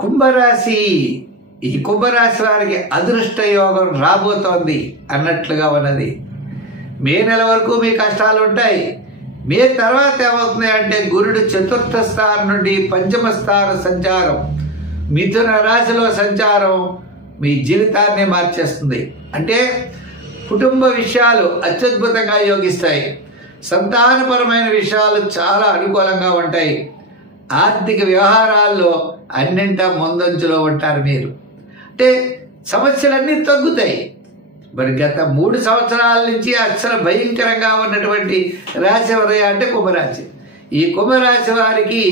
కుంభరాశి, ఈ కుంభరాశి వారికి అదృష్ట యోగం రాబోతోంది అన్నట్లుగా ఉన్నది. మే నెల వరకు మీ కష్టాలు ఉంటాయి. మే తర్వాత ఏమవుతుంది అంటే గురుడు చతుర్థ స్థానం నుండి పంచమ స్థాన సంచారం, మిథున రాశిలో సంచారం మీ జీవితాన్ని మార్చేస్తుంది. అంటే కుటుంబ విషయాలు అత్యద్భుతంగా యోగిస్తాయి. సంతానపరమైన విషయాలు చాలా అనుకూలంగా ఉంటాయి. ఆర్థిక వ్యవహారాల్లో అన్నింటా ముందంచులో ఉంటారు మీరు. అంటే సమస్యలన్నీ తగ్గుతాయి. మరి గత 3 సంవత్సరాల నుంచి అసలు భయంకరంగా ఉన్నటువంటి రాశి ఎవరయ్యా అంటే కుంభరాశి. ఈ కుంభరాశి వారికి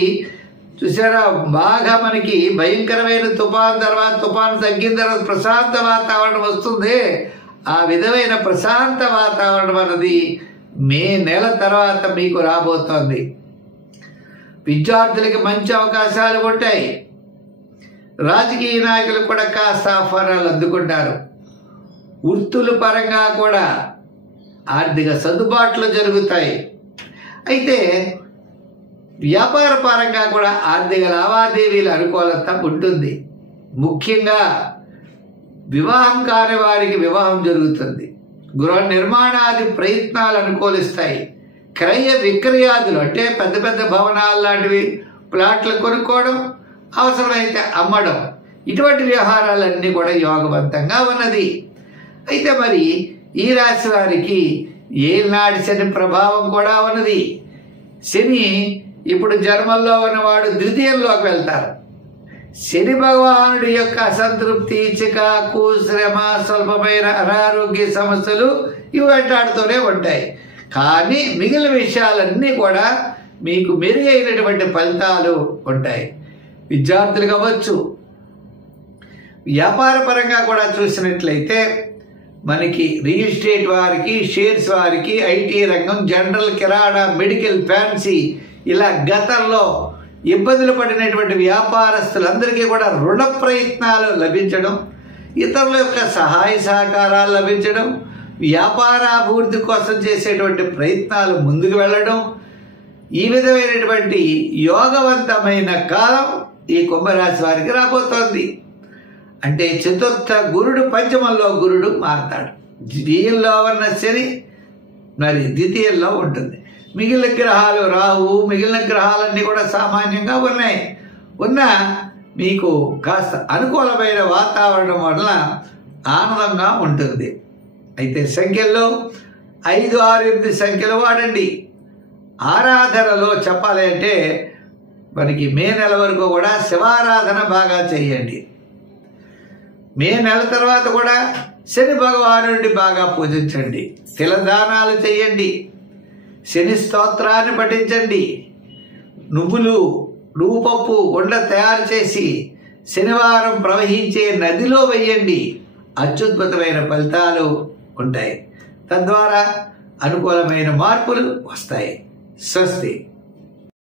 చూసారా, బాగా మనకి భయంకరమైన తుఫాన్ తర్వాత తుఫాను తగ్గిన తర్వాత ప్రశాంత వాతావరణం వస్తుంది. ఆ విధమైన ప్రశాంత వాతావరణం అన్నది మే నెల తర్వాత మీకు రాబోతోంది. విద్యార్థులకి మంచి అవకాశాలు ఉంటాయి. రాజకీయ నాయకులు కూడా కాస్త ఆహ్వానాలు అందుకుంటారు. వృత్తుల పరంగా కూడా ఆర్థిక సర్దుబాట్లు జరుగుతాయి. అయితే వ్యాపార పరంగా కూడా ఆర్థిక లావాదేవీల అనుకూలత ఉంటుంది. ముఖ్యంగా వివాహం కాని వారికి వివాహం జరుగుతుంది. గృహ నిర్మాణాది ప్రయత్నాలు అనుకూలిస్తాయి. క్రయ విక్రయాదులు అంటే పెద్ద పెద్ద భవనాలు లాంటివి, ప్లాట్లు కొనుక్కోవడం, అవసరమైతే అమ్మడం, ఇటువంటి వ్యవహారాలన్నీ కూడా యోగవంతంగా ఉన్నది. అయితే మరి ఈ రాశి వారికి ఏనాడు శని ప్రభావం కూడా ఉన్నది. శని ఇప్పుడు జన్మల్లో ఉన్నవాడు ద్వితీయంలోకి వెళ్తారు. శని భగవానుడి యొక్క అసంతృప్తి, చికాకు, శ్రమ, స్వల్పమైన అనారోగ్య సమస్యలు ఇవి వెంటాడుతూనే ఉంటాయి. కానీ మిగిలిన విషయాలన్నీ కూడా మీకు మెరుగైనటువంటి ఫలితాలు ఉంటాయి. విద్యార్థులు కావచ్చు, వ్యాపార పరంగా కూడా చూసినట్లయితే మనకి రియల్ ఎస్టేట్ వారికి, షేర్స్ వారికి, ఐటీ రంగం, జనరల్, కిరాణా, మెడికల్, ఫ్యాన్సీ ఇలా గతంలో ఇబ్బందులు పడినటువంటి వ్యాపారస్తులందరికీ కూడా రుణ ప్రయత్నాలు లభించడం, ఇతరుల యొక్క సహాయ సహకారాలు లభించడం, వ్యాపార అభివృద్ధి కోసం చేసేటువంటి ప్రయత్నాలు ముందుకు వెళ్ళడం, ఈ విధమైనటువంటి యోగవంతమైన కాలం ఈ కుంభరాశి వారికి రాబోతోంది. అంటే చతుర్థ గురుడు పంచమంలో గురుడు మారతాడు. ద్వితీయంలో ఉన్న శని మరి ద్వితీయంలో ఉంటుంది. మిగిలిన గ్రహాలు రాహు, మిగిలిన గ్రహాలన్నీ కూడా సామాన్యంగా ఉన్నాయి. మీకు కాస్త అనుకూలమైన వాతావరణం వల్ల ఆనందంగా ఉంటుంది. అయితే సంఖ్యల్లో 5, 6, 8 సంఖ్యలు వాడండి. ఆరాధనలో చెప్పాలి అంటే మనకి మే నెల వరకు కూడా శివారాధన బాగా చేయండి. మే నెల తర్వాత కూడా శని భగవానుడిని బాగా పూజించండి. తిలదానాలు చేయండి. శని స్తోత్రాన్ని పఠించండి. నువ్వు పప్పు ఉండ తయారు చేసి శనివారం ప్రవహించే నదిలో వెయ్యండి. అత్యద్భుతమైన ఫలితాలు ఉంటాయి. తద్వారా అనుకూలమైన మార్పులు వస్తాయి. స్వస్తి.